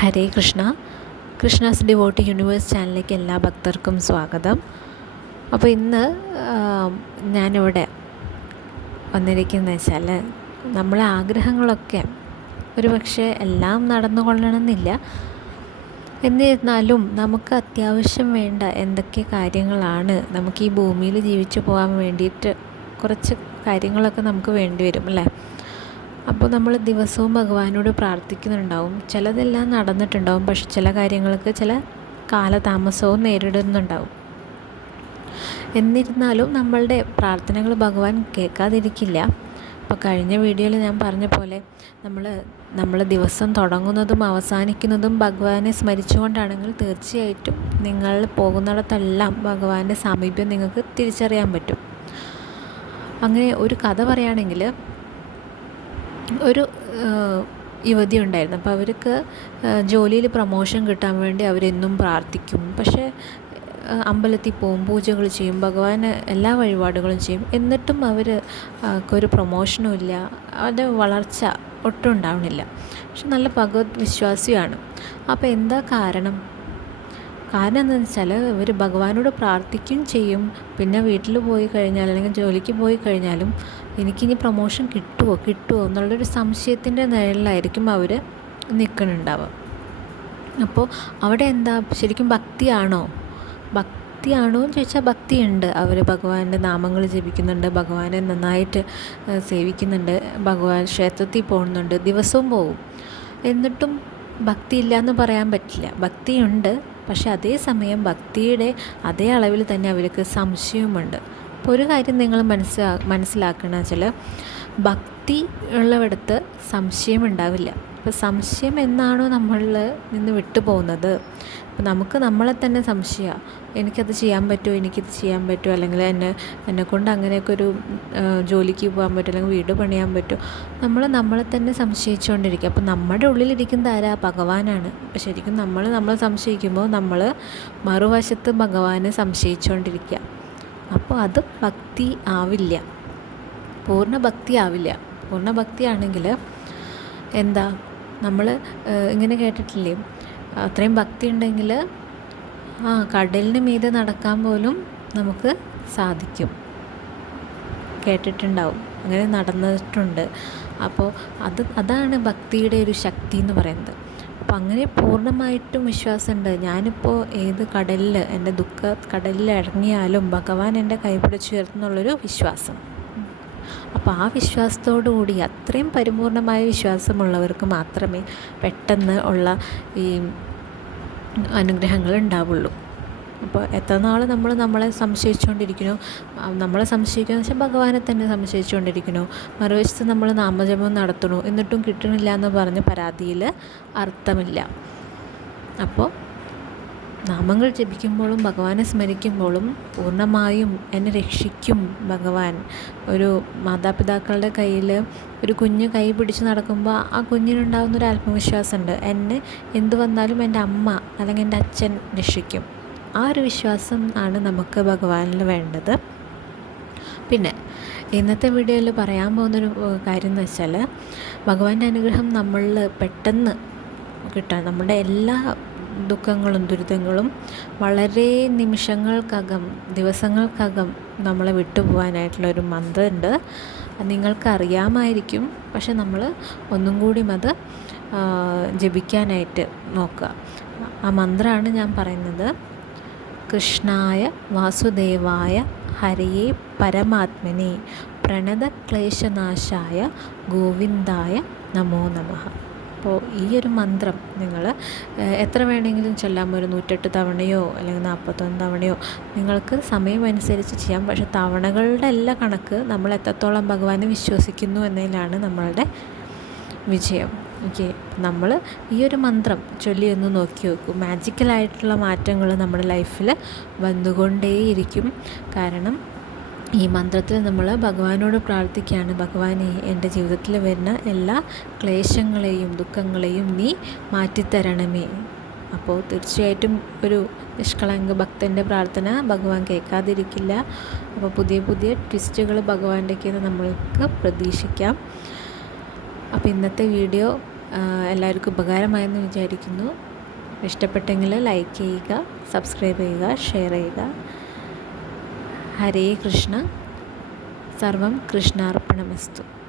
ഹരേ Krishna. Krishna's devote universe ചാനലിലേക്ക് എല്ലാ ഭക്തർക്കും സ്വാഗതം. അപ്പോൾ ഇന്ന് ഞാനിവിടെ വന്നിരിക്കുന്നത് വെച്ചാൽ നമ്മളെ ആഗ്രഹങ്ങളൊക്കെ ഒരു പക്ഷേ എല്ലാം നടന്നുകൊള്ളണമെന്നില്ല. എന്നിരുന്നാലും നമുക്ക് അത്യാവശ്യം വേണ്ട എന്തൊക്കെ കാര്യങ്ങളാണ് നമുക്ക് ഈ ഭൂമിയിൽ ജീവിച്ചു പോകാൻ വേണ്ടിയിട്ട് കുറച്ച് കാര്യങ്ങളൊക്കെ നമുക്ക് വേണ്ടി വരും അല്ലേ? അപ്പോൾ നമ്മൾ ദിവസവും ഭഗവാനോട് പ്രാർത്ഥിക്കുന്നുണ്ടാവും. ചിലതെല്ലാം നടന്നിട്ടുണ്ടാവും. പക്ഷെ ചില കാര്യങ്ങൾക്ക് ചില കാലതാമസവും നേരിടുന്നുണ്ടാവും. എന്നിരുന്നാലും നമ്മളുടെ പ്രാർത്ഥനകൾ ഭഗവാൻ കേൾക്കാതിരിക്കില്ല. അപ്പോൾ കഴിഞ്ഞ വീഡിയോയിൽ ഞാൻ പറഞ്ഞ പോലെ നമ്മൾ നമ്മൾ ദിവസം തുടങ്ങുന്നതും അവസാനിക്കുന്നതും ഭഗവാനെ സ്മരിച്ചുകൊണ്ടാണെങ്കിൽ തീർച്ചയായിട്ടും നിങ്ങൾ പോകുന്നിടത്തെല്ലാം ഭഗവാന്റെ സാമീപ്യം നിങ്ങൾക്ക് തിരിച്ചറിയാൻ പറ്റും. അങ്ങനെ ഒരു കഥ പറയുകയാണെങ്കിൽ ഒരു യുവതി ഉണ്ടായിരുന്നു. അപ്പോൾ അവർക്ക് ജോലിയിൽ പ്രമോഷൻ കിട്ടാൻ വേണ്ടി അവരെന്നും പ്രാർത്ഥിക്കും. പക്ഷേ അമ്പലത്തിൽ പോവും പൂജകൾ ചെയ്യും ഭഗവാന് എല്ലാ വഴിപാടുകളും ചെയ്യും. എന്നിട്ടും അവർ ഒരു പ്രൊമോഷനും ഇല്ല. അവരുടെ വളർച്ച ഒട്ടും ഉണ്ടാവണില്ല. പക്ഷെ നല്ല ഭഗവത് വിശ്വാസിയാണ്. അപ്പോൾ എന്താ കാരണം? കാരണം എന്താണെന്ന് വെച്ചാൽ ഇവർ ഭഗവാനോട് പ്രാർത്ഥിക്കുകയും ചെയ്യും. പിന്നെ വീട്ടിൽ പോയി കഴിഞ്ഞാൽ അല്ലെങ്കിൽ ജോലിക്ക് പോയി കഴിഞ്ഞാലും എനിക്കിനി പ്രൊമോഷൻ കിട്ടുമോ കിട്ടുമോ എന്നുള്ളൊരു സംശയത്തിന്റെ നിഴലിലായിരിക്കും അവർ നിൽക്കുന്നുണ്ടാവുക അപ്പോൾ അവിടെ എന്താ? ശരിക്കും ഭക്തിയാണോ? ഭക്തിയാണോ എന്ന് ചോദിച്ചാൽ ഭക്തിയുണ്ട്. അവർ ഭഗവാന്റെ നാമങ്ങൾ ജപിക്കുന്നുണ്ട് ഭഗവാനെ നന്നായിട്ട് സേവിക്കുന്നുണ്ട് ഭഗവാൻ ക്ഷേത്രത്തിൽ പോകുന്നുണ്ട് ദിവസവും പോകും. എന്നിട്ടും ഭക്തിയില്ല എന്ന് പറയാൻ പറ്റില്ല. ഭക്തിയുണ്ട് പക്ഷെ അതേസമയം ഭക്തിയുടെ അതേ അളവിൽ തന്നെ അവർക്ക് സംശയവുമുണ്ട്. അപ്പോൾ ഒരു കാര്യം നിങ്ങൾ മനസ്സിലാ മനസ്സിലാക്കണം വെച്ചാൽ ഭക്തി ഉള്ളവിടത്ത് സംശയം ഉണ്ടാവില്ല. ഇപ്പോൾ സംശയം എന്നാണോ നമ്മളിൽ നിന്ന് വിട്ടു അപ്പോൾ നമുക്ക് നമ്മളെ തന്നെ സംശയമാണ് എനിക്കത് ചെയ്യാൻ പറ്റുമോ? എനിക്കിത് ചെയ്യാൻ പറ്റുമോ? അല്ലെങ്കിൽ എന്നെ എന്നെക്കൊണ്ട് അങ്ങനെയൊക്കെ ഒരു ജോലിക്ക് പോകാൻ പറ്റുമോ? അല്ലെങ്കിൽ വീട് പണിയാൻ പറ്റുമോ? നമ്മൾ നമ്മളെ തന്നെ സംശയിച്ചുകൊണ്ടിരിക്കുക അപ്പോൾ നമ്മുടെ ഉള്ളിലിരിക്കുന്നത് ആരാ? ഭഗവാനാണ്. അപ്പോൾ ശരിക്കും നമ്മൾ നമ്മളെ സംശയിക്കുമ്പോൾ നമ്മൾ മറുവശത്ത് ഭഗവാനെ സംശയിച്ചുകൊണ്ടിരിക്കുക അപ്പോൾ അത് ഭക്തി ആവില്ല. പൂർണ ഭക്തി ആവില്ല. പൂർണ ഭക്തിയാണെങ്കിൽ എന്താ? നമ്മൾ ഇങ്ങനെ കേട്ടിട്ടില്ലേ? അത്രയും ഭക്തി ഉണ്ടെങ്കിൽ ആ കടലിന് മീതെ നടക്കാൻ പോലും നമുക്ക് സാധിക്കും. കേട്ടിട്ടുണ്ടാവും. അങ്ങനെ നടന്നിട്ടുണ്ട്. അപ്പോൾ അത് അതാണ് ഭക്തിയുടെ ഒരു ശക്തി എന്ന് പറയുന്നത്. അപ്പോൾ അങ്ങനെ പൂർണമായിട്ടും വിശ്വാസമുണ്ട്. ഞാനിപ്പോൾ ഏത് കടലിൽ എന്റെ ദുഃഖ കടലിൽ ഇറങ്ങിയാലും ഭഗവാൻ എന്റെ കൈ പിടിച്ചുയർത്തുന്നുള്ളൊരു വിശ്വാസം. അപ്പോൾ ആ വിശ്വാസത്തോടു കൂടി അത്രയും പരിപൂർണമായ വിശ്വാസമുള്ളവർക്ക് മാത്രമേ പെട്ടെന്ന് ഉള്ള ഈ അനുഗ്രഹങ്ങൾ ഉണ്ടാവുള്ളൂ. അപ്പോൾ എത്ര നാൾ നമ്മൾ നമ്മളെ സംശയിച്ചുകൊണ്ടിരിക്കണോ നമ്മളെ സംശയിക്കുക എന്ന് വെച്ചാൽ ഭഗവാനെ തന്നെ സംശയിച്ചുകൊണ്ടിരിക്കണോ മറുവശത്ത് നമ്മൾ നാമജപം നടത്തണോ എന്നിട്ടും കിട്ടണില്ല എന്ന് പറഞ്ഞ് പരാതിയിൽ അർത്ഥമില്ല. അപ്പോൾ നാമങ്ങൾ ജപിക്കുമ്പോഴും ഭഗവാനെ സ്മരിക്കുമ്പോഴും പൂർണമായും എന്നെ രക്ഷിക്കും ഭഗവാൻ. ഒരു മാതാപിതാക്കളുടെ കയ്യിൽ ഒരു കുഞ്ഞ് കൈ പിടിച്ച് നടക്കുമ്പോൾ ആ കുഞ്ഞിനുണ്ടാകുന്ന ഒരു ആത്മവിശ്വാസമുണ്ട്. എന്നെ എന്തു വന്നാലും എന്റെ അമ്മ അല്ലെങ്കിൽ എന്റെ അച്ഛൻ രക്ഷിക്കും. ആ ഒരു വിശ്വാസം ആണ് നമുക്ക് ഭഗവാനിൽ വേണ്ടത്. പിന്നെ ഇന്നത്തെ വീഡിയോയിൽ പറയാൻ പോകുന്നൊരു കാര്യം എന്ന് വെച്ചാൽ ഭഗവാന്റെ അനുഗ്രഹം നമ്മളിൽ പെട്ടെന്ന് കിട്ടാൻ നമ്മുടെ എല്ലാ ദുഃഖങ്ങളും ദുരിതങ്ങളും വളരെ നിമിഷങ്ങൾക്കകം ദിവസങ്ങൾക്കകം നമ്മളെ വിട്ടുപോകാനായിട്ടുള്ള ഒരു മന്ത്രമുണ്ട് അത് നിങ്ങൾക്കറിയാമായിരിക്കും. പക്ഷെ നമ്മൾ ഒന്നും കൂടി അത് ജപിക്കാനായിട്ട് നോക്കുക. ആ മന്ത്രമാണ് ഞാൻ പറയുന്നത്. കൃഷ്ണായ വാസുദേവായ ഹരയെ പരമാത്മനെ. പ്രണതക്ലേശനാശായ ഗോവിന്ദായ നമോ നമഃ. അപ്പോൾ ഈ ഒരു മന്ത്രം നിങ്ങൾ എത്ര വേണമെങ്കിലും ചൊല്ലാം. ഒരു നൂറ്റെട്ട് തവണയോ അല്ലെങ്കിൽ നാൽപ്പത്തൊന്ന് തവണയോ നിങ്ങൾക്ക് സമയമനുസരിച്ച് ചെയ്യാം. പക്ഷെ തവണകളുടെ എല്ലാ കണക്ക് നമ്മൾ എത്രത്തോളം ഭഗവാനെ വിശ്വസിക്കുന്നു എന്നതിലാണ് നമ്മളുടെ വിജയം. ഓക്കെ നമ്മൾ ഈ ഒരു മന്ത്രം ചൊല്ലി ഒന്ന് നോക്കി നോക്കൂ. മാജിക്കലായിട്ടുള്ള മാറ്റങ്ങൾ നമ്മുടെ ലൈഫിൽ വന്നുകൊണ്ടേയിരിക്കും. കാരണം ഈ മന്ത്രത്തിൽ നമ്മൾ ഭഗവാനോട് പ്രാർത്ഥിക്കുകയാണ്. ഭഗവാനെ എന്റെ ജീവിതത്തിൽ വരുന്ന എല്ലാ ക്ലേശങ്ങളെയും ദുഃഖങ്ങളെയും നീ മാറ്റിത്തരണമേ. അപ്പോൾ തീർച്ചയായിട്ടും ഒരു നിഷ്കളങ്ക ഭക്തന്റെ പ്രാർത്ഥന ഭഗവാൻ കേൾക്കാതിരിക്കില്ല. അപ്പോൾ പുതിയ പുതിയ ട്വിസ്റ്റുകൾ ഭഗവാന്റെയൊക്കെ നമ്മൾക്ക് പ്രതീക്ഷിക്കാം. അപ്പോൾ ഇന്നത്തെ വീഡിയോ എല്ലാവർക്കും ഉപകാരമായെന്ന് വിചാരിക്കുന്നു. ഇഷ്ടപ്പെട്ടെങ്കിൽ ലൈക്ക് ചെയ്യുക സബ്സ്ക്രൈബ് ചെയ്യുക ഷെയർ ചെയ്യുക. ഹരേ കൃഷ്ണ. സർവം കൃഷ്ണാർപ്പണമസ്തു.